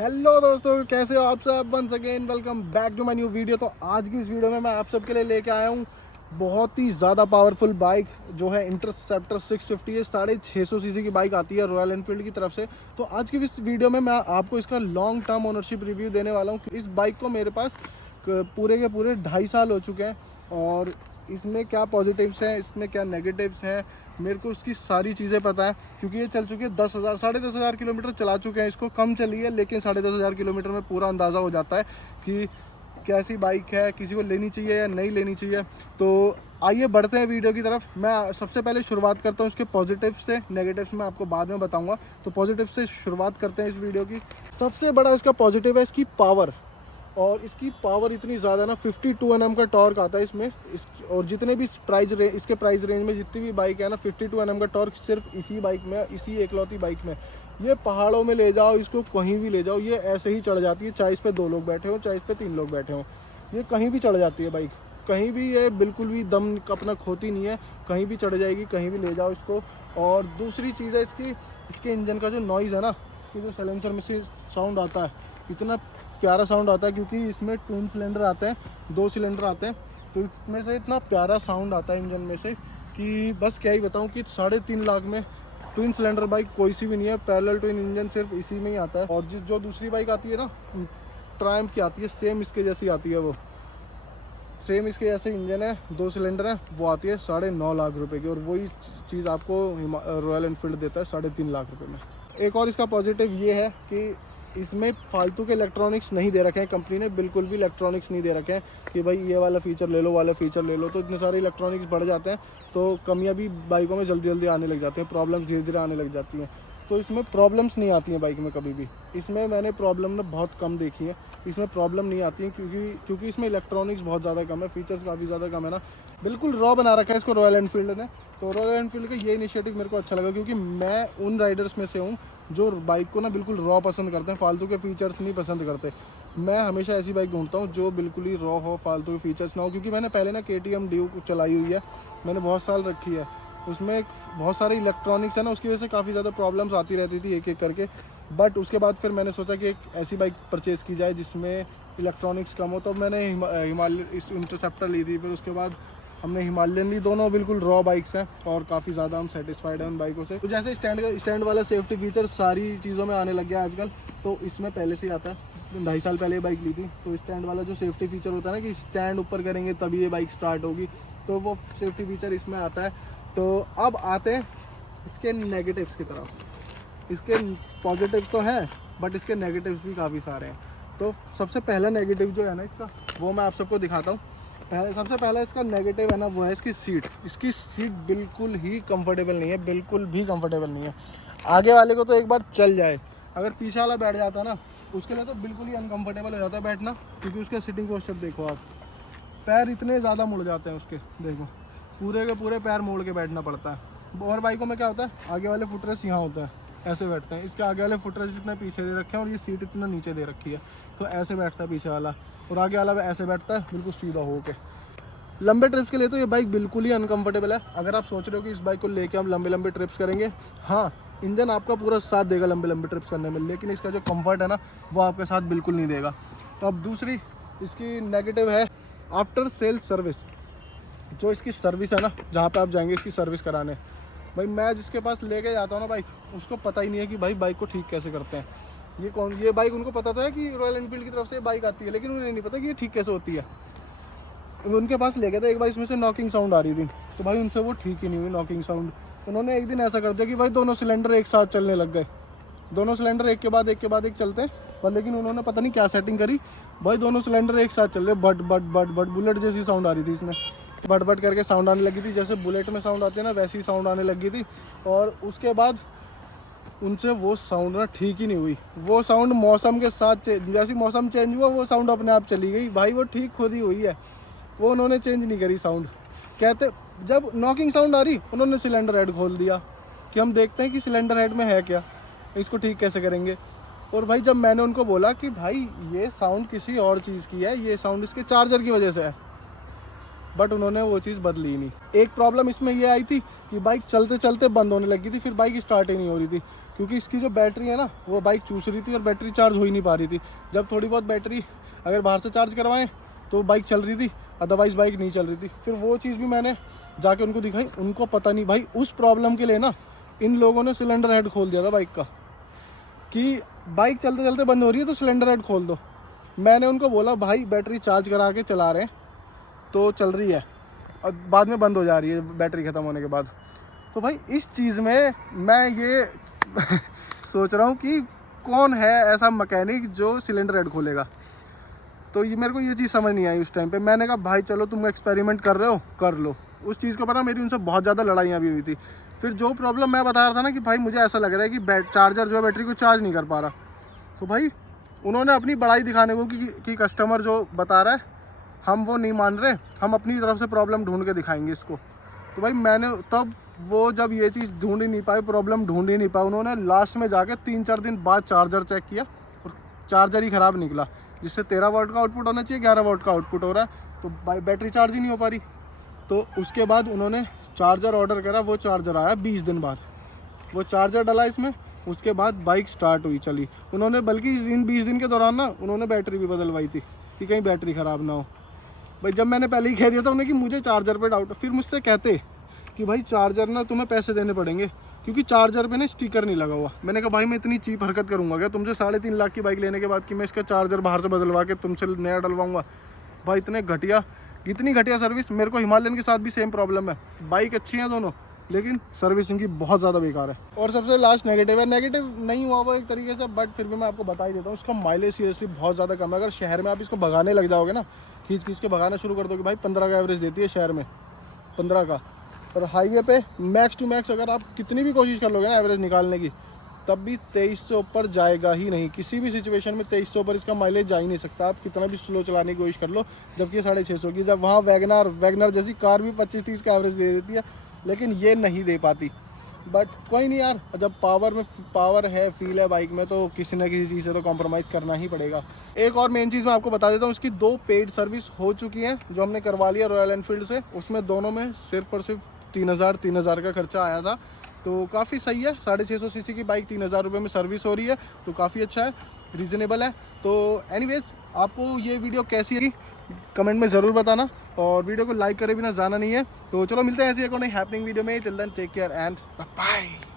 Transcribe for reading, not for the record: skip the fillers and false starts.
Hello दोस्तों, कैसे हो आप सब। Once again welcome back to my new video. तो आज की इस वीडियो में मैं आप सबके लिए लेके आया हूँ बहुत ही ज़्यादा पावरफुल बाइक जो है इंटरसेप्टर 650 है। 650 सीसी की बाइक आती है रॉयल एनफील्ड की तरफ से। तो आज की इस वीडियो में मैं आपको इसका लॉन्ग टर्म ओनरशिप रिव्यू देने वाला हूँ। इस बाइक को मेरे पास पूरे के पूरे 2.5 साल हो चुके हैं और इसमें क्या पॉजिटिव्स हैं, इसमें क्या नेगेटिव्स हैं, मेरे को उसकी सारी चीज़ें पता है। क्योंकि ये चल चुकी है 10,000 10,500 किलोमीटर चला चुके हैं इसको। कम चली है लेकिन 10,500 किलोमीटर में पूरा अंदाज़ा हो जाता है कि कैसी बाइक है, किसी को लेनी चाहिए या नहीं लेनी चाहिए। तो आइए बढ़ते हैं वीडियो की तरफ। मैं सबसे पहले शुरुआत करता हूँ इसके पॉजिटिव्स से, नेगेटिव्स मैं आपको बाद में बताऊँगा। तो पॉजिटिव से शुरुआत करते हैं इस वीडियो की। सबसे बड़ा इसका पॉजिटिव है इसकी पावर। और इसकी पावर इतनी ज़्यादा ना, 52 Nm का टॉर्क आता है इसमें। और जितने भी इसके प्राइस रेंज में जितनी भी बाइक है ना, 52 Nm का टॉर्क सिर्फ इसी बाइक में, इसी एकलौती बाइक में। ये पहाड़ों में ले जाओ, इसको कहीं भी ले जाओ, ये ऐसे ही चढ़ जाती है। चाहे इस पर 2 लोग बैठे हो, चाहे इस पर 3 लोग बैठे हो, ये कहीं भी चढ़ जाती है बाइक। कहीं भी ये बिल्कुल भी दम अपना खोती नहीं है, कहीं भी चढ़ जाएगी, कहीं भी ले जाओ इसको। और दूसरी चीज़ है इसके इंजन का जो नॉइज़ है ना, इसके जो साइलेंसर में से साउंड आता है, इतना प्यारा साउंड आता है। क्योंकि इसमें ट्विन सिलेंडर आते हैं, 2 सिलेंडर आते हैं, तो इसमें से इतना प्यारा साउंड आता है इंजन में से कि बस क्या ही बताऊं कि 3.5 लाख में ट्विन सिलेंडर बाइक कोई सी भी नहीं है। पैरेलल ट्विन इंजन सिर्फ इसी में ही आता है। और जो दूसरी बाइक आती है ना, ट्रायम्फ की आती है, सेम इसके जैसी आती है। वो सेम इसके जैसे इंजन है, 2 सिलेंडर है, वो आती है 9.5 लाख रुपए की। और वही चीज़ आपको रॉयल एनफील्ड देता है 3.5 लाख रुपए में। एक और इसका पॉजिटिव ये है कि इसमें फालतू के इलेक्ट्रॉनिक्स नहीं दे रखे हैं कंपनी ने, बिल्कुल भी इलेक्ट्रॉनिक्स नहीं दे रखे हैं कि भाई ये वाला फीचर ले लो, वाला फीचर ले लो। तो इतने सारे इलेक्ट्रॉनिक्स बढ़ जाते हैं तो कमियां भी बाइकों में जल्दी जल्दी आने लग जाती हैं, प्रॉब्लम्स धीरे धीरे आने लग जाती हैं। तो इसमें प्रॉब्लम्स नहीं आती हैं बाइक में कभी भी। इसमें मैंने प्रॉब्लम ना बहुत कम देखी है, इसमें प्रॉब्लम नहीं आती है क्योंकि इसमें इलेक्ट्रॉनिक्स बहुत ज़्यादा कम है, फीचर्स काफ़ी ज़्यादा कम है ना। बिल्कुल रॉ बना रखा है इसको रॉयल एनफील्ड ने। तो रॉयल एनफील्ड का ये इनिशिएटिव मेरे को अच्छा लगा, क्योंकि मैं उन राइडर्स में से हूँ जो बाइक को ना बिल्कुल रॉ पसंद करते हैं, फालतू के फीचर्स नहीं पसंद करते। मैं हमेशा ऐसी बाइक ढूंढता हूँ जो बिल्कुल ही रॉ हो, फालतू के फीचर्स ना हो। क्योंकि मैंने पहले ना KTM ड्यूक चलाई हुई है, मैंने बहुत साल रखी है। उसमें बहुत सारे इलेक्ट्रॉनिक्स है ना, उसकी वजह से काफ़ी ज़्यादा प्रॉब्लम्स आती रहती थी एक एक करके। बट उसके बाद फिर मैंने सोचा कि एक ऐसी बाइक परचेज़ की जाए जिसमें इलेक्ट्रॉनिक्स कम हो। तो मैंने हिमालय इस इंटरसेप्टर ली थी। फिर उसके बाद हमने हिमालयन ली। दोनों बिल्कुल रॉ बाइक्स हैं और काफ़ी ज़्यादा हम सेटिस्फाइड हैं उन बाइकों से। तो जैसे स्टैंड वाला सेफ्टी फीचर सारी चीज़ों में आने लग गया आजकल, तो इसमें पहले से ही आता है। 2.5 साल पहले ये बाइक ली थी, तो स्टैंड वाला जो सेफ्टी फीचर होता है ना कि स्टैंड ऊपर करेंगे तभी ये बाइक स्टार्ट होगी, तो वो सेफ्टी फीचर इसमें आता है। तो अब आते हैं इसके नेगेटिव्स की तरफ। इसके पॉजिटिव तो है बट इसके नेगेटिव्स भी काफ़ी सारे हैं। तो सबसे पहला नेगेटिव जो है ना इसका, वो मैं आप सबको दिखाता हूँ। सबसे पहला इसका नेगेटिव है ना, वो है इसकी सीट। इसकी सीट बिल्कुल ही कंफर्टेबल नहीं है, बिल्कुल भी कंफर्टेबल नहीं है। आगे वाले को तो एक बार चल जाए, अगर पीछे वाला बैठ जाता है ना, उसके लिए तो बिल्कुल ही अनकंफर्टेबल हो जाता है बैठना। क्योंकि उसका सिटिंग पोस्चर देखो आप, पैर इतने ज़्यादा मुड़ जाते हैं उसके, देखो पूरे के पूरे पैर मोड़ के बैठना पड़ता है। और बाइकों में क्या होता है, आगे वाले फुटरेस्ट यहाँ होता है, ऐसे बैठते हैं। इसके आगे वाले फुटरेस्ट इतने पीछे दे रखे हैं और ये सीट इतना नीचे दे रखी है, तो ऐसे बैठता है पीछे वाला, और आगे वाला ऐसे बैठता है बिल्कुल सीधा होके। लंबे ट्रिप्स के लिए तो ये बाइक बिल्कुल ही अनकंफर्टेबल है। अगर आप सोच रहे हो कि इस बाइक को लेके हम लंबे लंबे ट्रिप्स करेंगे, हाँ इंजन आपका पूरा साथ देगा लंबे लंबे ट्रिप्स करने में, लेकिन इसका जो कंफर्ट है ना, वो आपके साथ बिल्कुल नहीं देगा। तो अब दूसरी इसकी नेगेटिव है आफ्टर सेल सर्विस। जो इसकी सर्विस है ना, जहाँ पे आप जाएंगे इसकी सर्विस कराने, भाई मैं जिसके पास लेके जाता हूँ ना बाइक, उसको पता ही नहीं है कि भाई बाइक को ठीक कैसे करते हैं। ये बाइक उनको पता तो है कि रॉयल एनफील्ड की तरफ से बाइक आती है, लेकिन उन्हें नहीं पता कि ये ठीक कैसे होती है। उनके पास ले गया था एक बार, इसमें से नॉकिंग साउंड आ रही थी, तो भाई उनसे वो ठीक ही नहीं हुई नॉकिंग साउंड। उन्होंने एक दिन ऐसा कर दिया कि भाई दोनों सिलेंडर एक साथ चलने लग गए। दोनों सिलेंडर एक के बाद एक चलते हैं, पर लेकिन उन्होंने पता नहीं क्या सेटिंग करी, भाई दोनों सिलेंडर एक साथ चल रहे, but but but but bullet जैसी साउंड आ रही थी इसमें। बट बट करके साउंड आने लगी थी, जैसे बुलेट में साउंड आती है ना, वैसी साउंड आने लगी थी। और उसके बाद उनसे वो साउंड ना ठीक ही नहीं हुई। वो साउंड मौसम के साथ जैसे मौसम चेंज हुआ, वो साउंड अपने आप चली गई। भाई वो ठीक खुद ही हुई है, वो उन्होंने चेंज नहीं करी साउंड। कहते जब नॉकिंग साउंड आ रही, उन्होंने सिलेंडर हेड खोल दिया कि हम देखते हैं कि सिलेंडर हेड में है क्या, इसको ठीक कैसे करेंगे। और भाई जब मैंने उनको बोला कि भाई ये साउंड किसी और चीज़ की है, ये साउंड इसके चार्जर की वजह से है, बट उन्होंने वो चीज़ बदली ही नहीं। एक प्रॉब्लम इसमें ये आई थी कि बाइक चलते चलते बंद होने लगी थी, फिर बाइक स्टार्ट ही नहीं हो रही थी। क्योंकि इसकी जो बैटरी है ना वो बाइक चूस रही थी और बैटरी चार्ज हो ही नहीं पा रही थी। जब थोड़ी बहुत बैटरी अगर बाहर से चार्ज करवाएं तो बाइक चल रही थी, अदरवाइज़ बाइक नहीं चल रही थी। फिर वो चीज़ भी मैंने जाके उनको दिखाई, उनको पता नहीं भाई उस प्रॉब्लम के लिए ना इन लोगों ने सिलेंडर हेड खोल दिया था बाइक का, कि बाइक चलते चलते बंद हो रही है तो सिलेंडर हेड खोल दो। मैंने उनको बोला भाई बैटरी चार्ज करा के चला रहे हैं तो चल रही है और बाद में बंद हो जा रही है बैटरी ख़त्म होने के बाद। तो भाई इस चीज़ में मैं ये सोच रहा हूँ कि कौन है ऐसा मैकेनिक जो सिलेंडर हेड खोलेगा। तो ये मेरे को ये चीज़ समझ नहीं आई उस टाइम पे। मैंने कहा भाई चलो तुम एक्सपेरिमेंट कर रहे हो कर लो। उस चीज़ को पता मेरी उनसे बहुत ज़्यादा लड़ाइयाँ भी हुई थी। फिर जो प्रॉब्लम मैं बता रहा था ना कि भाई मुझे ऐसा लग रहा है कि चार्जर जो है बैटरी को चार्ज नहीं कर पा रहा, तो भाई उन्होंने अपनी बड़ाई दिखाने को कि कस्टमर जो बता रहा है हम वो नहीं मान रहे, हम अपनी तरफ से प्रॉब्लम ढूंढ के दिखाएंगे इसको। तो भाई मैंने तब वो जब ये चीज़ ढूंढ ही नहीं पाए, प्रॉब्लम ढूंढ ही नहीं पाए, उन्होंने लास्ट में जाके 3-4 दिन बाद चार्जर चेक किया और चार्जर ही ख़राब निकला, जिससे 13 वोल्ट का आउटपुट होना चाहिए 11 वोल्ट का आउटपुट हो रहा है, तो बैटरी चार्ज ही नहीं हो पा रही। तो उसके बाद उन्होंने चार्जर ऑर्डर करा, वो चार्जर आया 20 दिन बाद, वो चार्जर डला इसमें, उसके बाद बाइक स्टार्ट हुई चली। उन्होंने बल्कि इन 20 दिन के दौरान ना उन्होंने बैटरी भी बदलवाई थी कि कहीं बैटरी ख़राब ना हो। भाई जब मैंने पहले ही कह दिया था उन्हें कि मुझे चार्जर पे डाउट, फिर मुझसे कहते कि भाई चार्जर ना तुम्हें पैसे देने पड़ेंगे क्योंकि चार्जर पे ना स्टिकर नहीं लगा हुआ। मैंने कहा भाई मैं इतनी चीप हरकत करूँगा क्या तुमसे 3.5 लाख की बाइक लेने के बाद कि मैं इसका चार्जर बाहर से बदलवा के तुमसे नया डलवाऊँगा। भाई इतनी घटिया सर्विस। मेरे को हिमालयन के साथ भी सेम प्रॉब्लम है, बाइक अच्छी है दोनों लेकिन सर्विस इनकी बहुत ज़्यादा बेकार है। और सबसे लास्ट नेगेटिव है, नेगेटिव नहीं हुआ वो एक तरीके से, बट फिर भी मैं आपको बता ही देता हूँ, इसका माइलेज सीरियसली बहुत ज़्यादा कम है। अगर शहर में आप इसको भगाने लग जाओगे ना, खींच के भगाना शुरू कर दोगे, भाई 15 का एवरेज देती है शहर में, 15 का। और हाईवे पे मैक्स टू मैक्स अगर आप कितनी भी कोशिश कर लोगे ना एवरेज निकालने की, तब भी 2300 ऊपर जाएगा ही नहीं। किसी भी सिचुएशन में 2300 ऊपर इसका माइलेज जा ही नहीं सकता, आप कितना भी स्लो चलाने की कोशिश कर लो। जबकि 650 की, जब वहाँ वैगनर जैसी कार भी 25-30 का एवरेज दे देती है, लेकिन ये नहीं दे पाती। बट कोई नहीं यार, जब पावर है, फील है बाइक में, तो किसी ना किसी चीज़ से तो कॉम्प्रोमाइज़ करना ही पड़ेगा। एक और मेन चीज़ मैं आपको बता देता हूँ, इसकी 2 पेड सर्विस हो चुकी हैं जो हमने करवा लिया रॉयल एनफील्ड से। उसमें दोनों में सिर्फ और सिर्फ 3000 का खर्चा आया था, तो काफ़ी सही है। 650 सीसी की बाइक 3000 रुपये में सर्विस हो रही है, तो काफ़ी अच्छा है, रीज़नेबल है। तो एनीवेज़ आपको ये वीडियो कैसी लगी कमेंट में ज़रूर बताना, और वीडियो को लाइक करे बिना जाना नहीं है। तो चलो मिलते हैं ऐसी एक और नई हैपनिंग वीडियो में। Till then take care and bye bye.